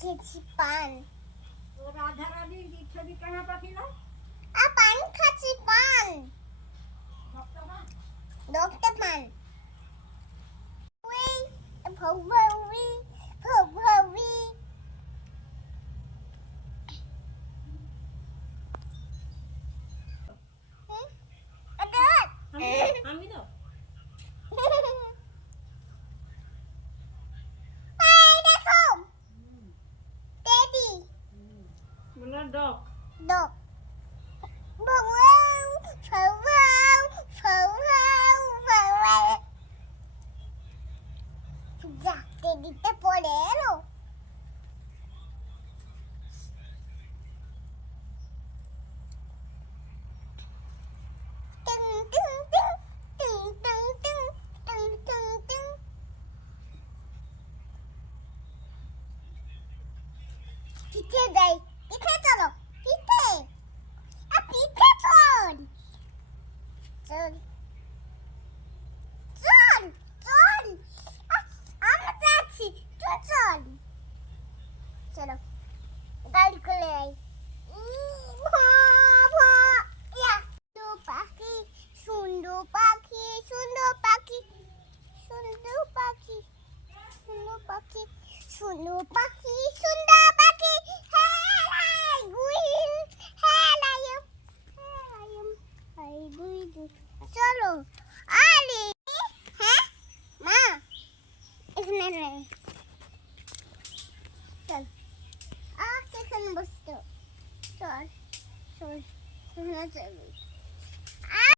খেয়েছি পান। তো রাধা রাধি ছবি কেনা পাখি না পান খাচ্ছি পান। ডক্টর পান। উই ভৌভৌই ভৌভৌই। আমি তো দেখো টেডি বলো ডগ ডগ ভৌভৌ ভৌভৌ ভৌভৌ ভৌভৌ। যা টেডিতে পড়ে এলো। টিং টিং টিং টিং টিং টিং টিং টিং টিং। পিঠে যাই, পিঠে চলো, পিঠে পিঠে চল চল চল চল। আমরা যাচ্ছি, তুই চল। চলো গাড়ি করে আই। পাখি সুন্দর পাখি সুন্দর পাখি সুন্দর পাখি সুন্দর পাখি সুন্দর পাখি।